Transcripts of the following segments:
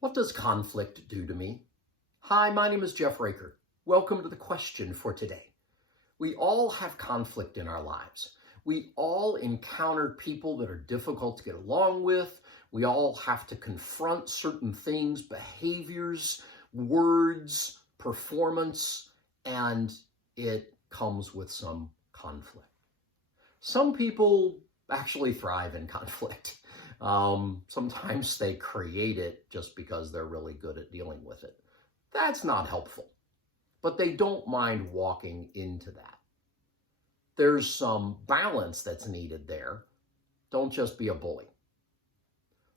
What does conflict do to me? Hi, my name is Jeff Raker. Welcome to the question for today. We all have conflict in our lives. We all encounter people that are difficult to get along with. We all have to confront certain things, behaviors, words, performance, and it comes with some conflict. Some people actually thrive in conflict. Sometimes they create it just because they're really good at dealing with it. That's not helpful, but they don't mind walking into that. There's some balance that's needed there. Don't just be a bully.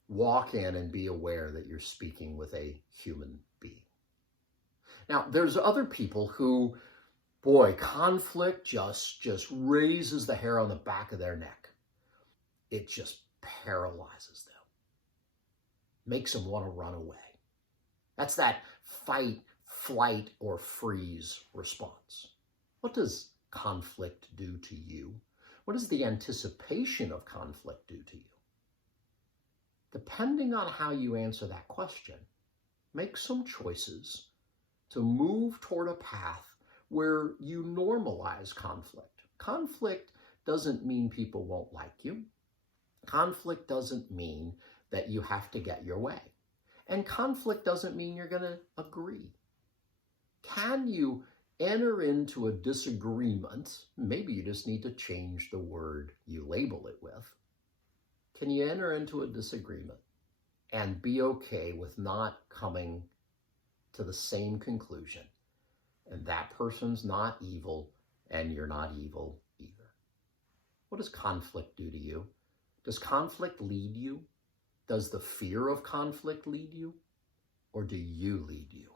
Walk in and be aware that you're speaking with a human being. Now, there's other people who, boy, conflict just raises the hair on the back of their neck. It just paralyzes them, makes them want to run away. That's that fight, flight, or freeze response. What does conflict do to you? What does the anticipation of conflict do to you? Depending on how you answer that question, make some choices to move toward a path where you normalize conflict. Conflict doesn't mean people won't like you. Conflict doesn't mean that you have to get your way. And conflict doesn't mean you're going to agree. Can you enter into a disagreement? Maybe you just need to change the word you label it with. Can you enter into a disagreement and be okay with not coming to the same conclusion? And that person's not evil, and you're not evil either. What does conflict do to you? Does conflict lead you? Does the fear of conflict lead you? Or do you lead you?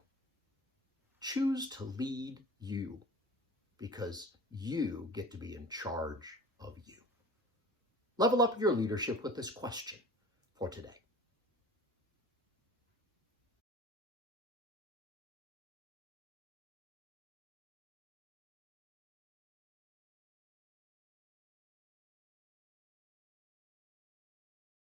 Choose to lead you, because you get to be in charge of you. Level up your leadership with this question for today.